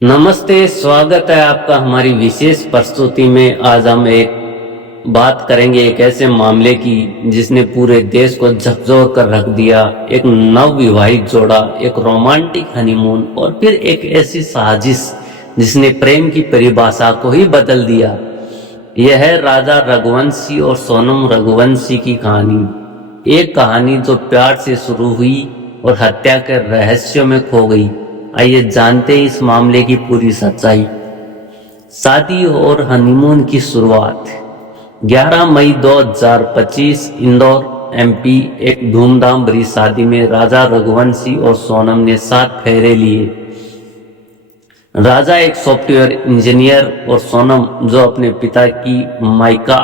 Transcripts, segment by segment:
नमस्ते, स्वागत है आपका हमारी विशेष प्रस्तुति में। आज हम एक बात करेंगे एक ऐसे मामले की जिसने पूरे देश को झकझोर कर रख दिया। एक नव विवाहित जोड़ा, एक रोमांटिक हनीमून और फिर एक ऐसी साजिश जिसने प्रेम की परिभाषा को ही बदल दिया। यह है राजा रघुवंशी और सोनम रघुवंशी की कहानी। एक कहानी जो प्यार से शुरू हुई और हत्या के रहस्यों में खो गई। आइए जानते हैं इस मामले की पूरी सच्चाई। शादी और हनीमून की शुरुआत 11 मई 2025 इंदौर एमपी। एक धूमधाम भरी शादी में राजा रघुवंशी और सोनम ने 7 फेरे लिए। राजा एक सॉफ्टवेयर इंजीनियर और सोनम जो अपने पिता की माइका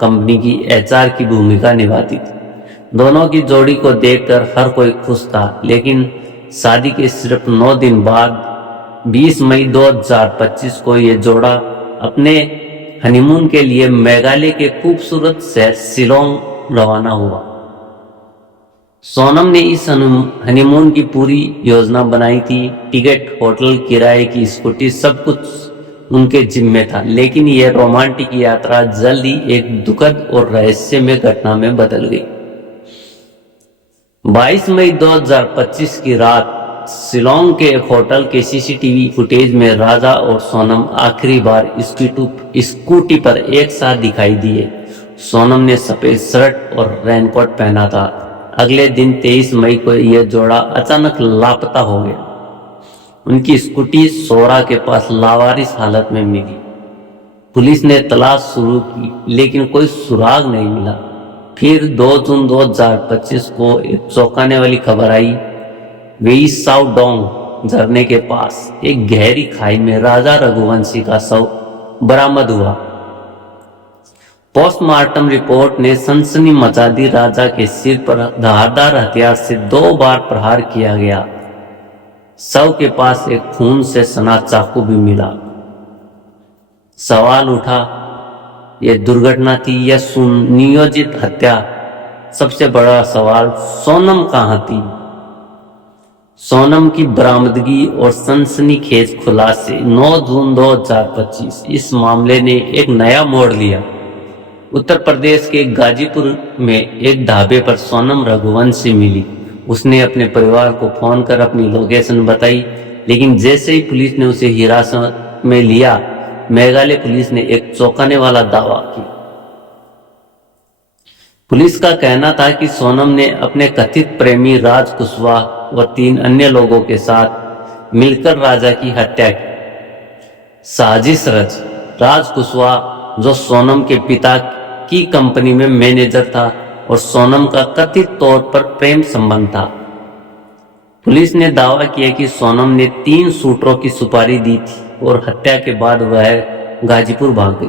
कंपनी की एचआर की भूमिका निभाती थी। दोनों की जोड़ी को देखकर हर कोई खुश था, लेकिन शादी के सिर्फ 9 दिन बाद 20 मई 2025 को ये जोड़ा अपने हनीमून के लिए मेघालय के खूबसूरत शहर शिलोंग रवाना हुआ। सोनम ने इस हनीमून की पूरी योजना बनाई थी। टिकट, होटल, किराए की स्कूटी, सब कुछ उनके जिम्मे था। लेकिन यह रोमांटिक यात्रा जल्द ही एक दुखद और रहस्यमय घटना में बदल गई। 22 मई 2025 की रात शिलोंग के एक होटल के सीसीटीवी फुटेज में राजा और सोनम आखिरी बार स्कूटी पर एक साथ दिखाई दिए। सोनम ने सफेद शर्ट और रेनकोट पहना था। अगले दिन 23 मई को यह जोड़ा अचानक लापता हो गया। उनकी स्कूटी सोरा के पास लावारिस हालत में मिली। पुलिस ने तलाश शुरू की, लेकिन कोई सुराग नहीं मिला। फिर 2 जून 2025 को एक चौंकाने वाली खबर आई। वेई साउ डोंग झरने के पास एक गहरी खाई में राजा रघुवंशी का शव बरामद हुआ। पोस्टमार्टम रिपोर्ट ने सनसनी मचा दी। राजा के सिर पर धारदार हथियार से 2 बार प्रहार किया गया। शव के पास एक खून से सना चाकू भी मिला। सवाल उठा, यह दुर्घटना थी या सुनियोजित हत्या? सबसे बड़ा सवाल, सोनम कहां थी? सोनम की बरामदगी और सनसनीखेज खुलासे 9 जून 2025 इस मामले ने एक नया मोड़ लिया। उत्तर प्रदेश के गाजीपुर में एक ढाबे पर सोनम रघुवंशी मिली। उसने अपने परिवार को फोन कर अपनी लोकेशन बताई, लेकिन जैसे ही पुलिस ने उसे हिरासत में लिया, मेघालय पुलिस ने एक चौंकाने वाला दावा किया। पुलिस का कहना था कि सोनम ने अपने कथित प्रेमी राज कुशवाहा व 3 अन्य लोगों के साथ मिलकर राजा की हत्या की। साजिश रच राज कुशवाहा, जो सोनम के पिता की कंपनी में मैनेजर था, और सोनम का कथित तौर पर प्रेम संबंध था। पुलिस ने दावा किया कि सोनम ने 3 शूटरों की सुपारी दी थी और हत्या के बाद वह गाजीपुर भाग गई।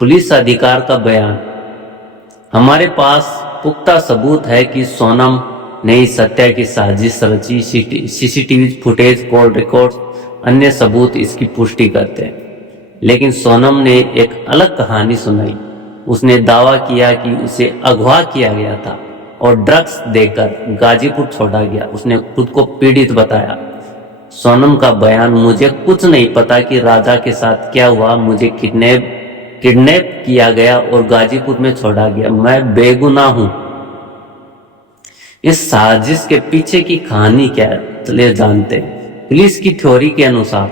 पुलिस अधिकार का बयान, हमारे पास पुख्ता सबूत है कि सोनम ने इस हत्या की साजिश रची। सीसीटीवी फुटेज, कॉल रिकॉर्ड, अन्य सबूत इसकी पुष्टि करते हैं। लेकिन सोनम ने एक अलग कहानी सुनाई। उसने दावा किया कि उसे अगवा किया गया था और ड्रग्स देकर गाजीपुर छोड़ा गया। उसने खुद को पीड़ित बताया। सोनम का बयान, मुझे कुछ नहीं पता कि राजा के साथ क्या हुआ। मुझे किडनैप किया गया और गाजीपुर में छोड़ा गया। मैं बेगुनाह हूं। इस साजिश के पीछे की कहानी क्या है, चलिए जानते हैं। पुलिस की थ्योरी के अनुसार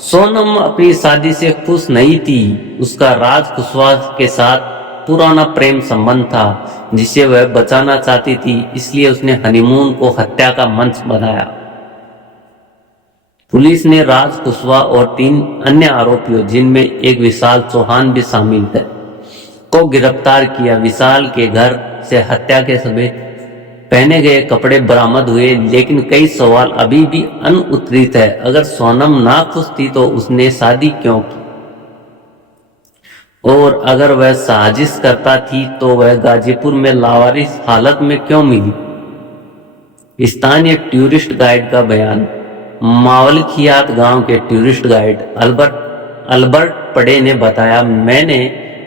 सोनम अपनी शादी से खुश नहीं थी। उसका राज कुशवाहा के साथ पुराना प्रेम संबंध था जिसे वह बचाना चाहती थी, इसलिए उसने हनीमून को हत्या का मंच बनाया। पुलिस ने राज कुशवाहा और 3 अन्य आरोपियों, जिनमें एक विशाल चौहान भी शामिल थे, को गिरफ्तार किया। विशाल के घर से हत्या के समय पहने गए कपड़े बरामद हुए, लेकिन कई सवाल अभी भी अनुत्तरित है। अगर सोनम नाखुश थी तो उसने शादी क्यों की? और अगर वह साजिश करता थी तो वह गाजीपुर में लावारिस हालत में क्यों मिली? स्थानीय टूरिस्ट गाइड का बयान, मावलखियात गांव के टूरिस्ट गाइड अल्बर्ट पड़े ने बताया, मैंने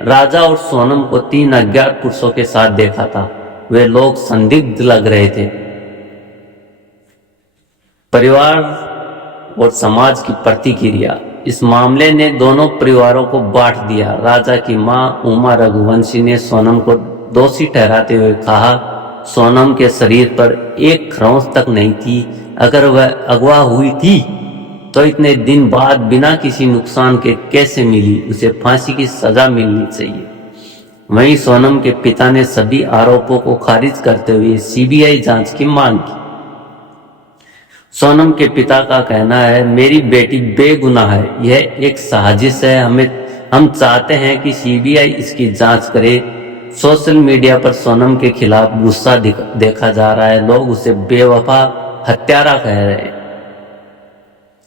राजा और सोनम को 3 अज्ञात पुरुषों के साथ देखा था। वे लोग संदिग्ध लग रहे थे। परिवार और समाज की प्रतिक्रिया। इस मामले ने दोनों परिवारों को बांट दिया। राजा की मां उमा रघुवंशी ने सोनम को दोषी ठहराते हुए कहा, सोनम के शरीर पर एक खरोंच तक नहीं थी। अगर वह अगवा हुई थी तो इतने दिन बाद बिना किसी नुकसान के कैसे मिली? उसे फांसी की सजा मिलनी चाहिए। वहीं सोनम के पिता ने सभी आरोपों को खारिज करते हुए सीबीआई जांच की मांग की। सोनम के पिता का कहना है, मेरी बेटी बेगुनाह है, यह एक साजिश है। हम चाहते हैं कि सीबीआई इसकी जांच करे। सोशल मीडिया पर सोनम के खिलाफ गुस्सा देखा जा रहा है। लोग उसे बेवफा, हत्यारा कह रहे हैं।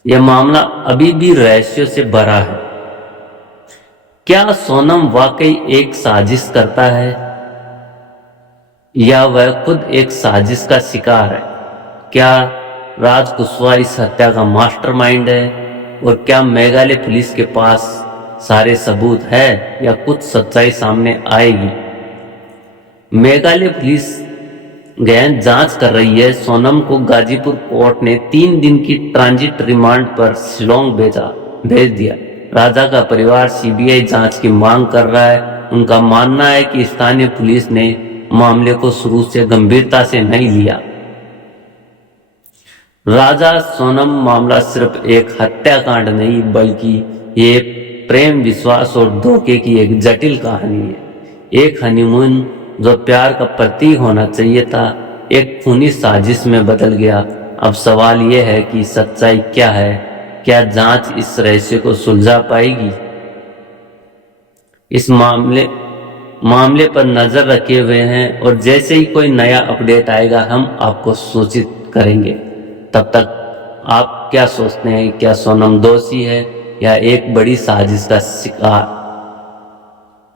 यह मामला अभी भी रहस्यों से भरा है। क्या सोनम वाकई एक साजिश करता है या वह खुद एक साजिश का शिकार है? क्या राज कुशवाहा इस हत्या का मास्टरमाइंड है? और क्या मेघालय पुलिस के पास सारे सबूत है या कुछ सच्चाई सामने आएगी? मेघालय पुलिस गहन जांच कर रही है। सोनम को गाजीपुर कोर्ट ने 3 दिन की ट्रांजिट रिमांड पर शिलोंग भेज दिया। राजा का परिवार सीबीआई जांच की मांग कर रहा है। उनका मानना है कि स्थानीय पुलिस ने मामले को शुरू से गंभीरता से नहीं लिया। राजा सोनम मामला सिर्फ एक हत्याकांड नहीं बल्कि ये प्रेम, विश्वास और धोखे की एक जटिल कहानी है। एक हनीमून जो प्यार का प्रतीक होना चाहिए था, एक खूनी साजिश में बदल गया। अब सवाल यह है कि सच्चाई क्या है? क्या जांच इस रहस्य को सुलझा पाएगी? इस मामले पर नजर रखे हुए हैं और जैसे ही कोई नया अपडेट आएगा हम आपको सूचित करेंगे। तब तक आप क्या सोचते हैं? क्या सोनम दोषी है या एक बड़ी साजिश का शिकार?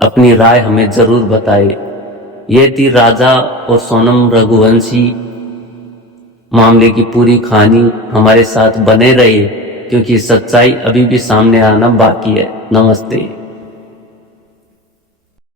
अपनी राय हमें जरूर बताएं। ये थी राजा और सोनम रघुवंशी मामले की पूरी कहानी। हमारे साथ बने रहिए क्योंकि सच्चाई अभी भी सामने आना बाकी है। नमस्ते।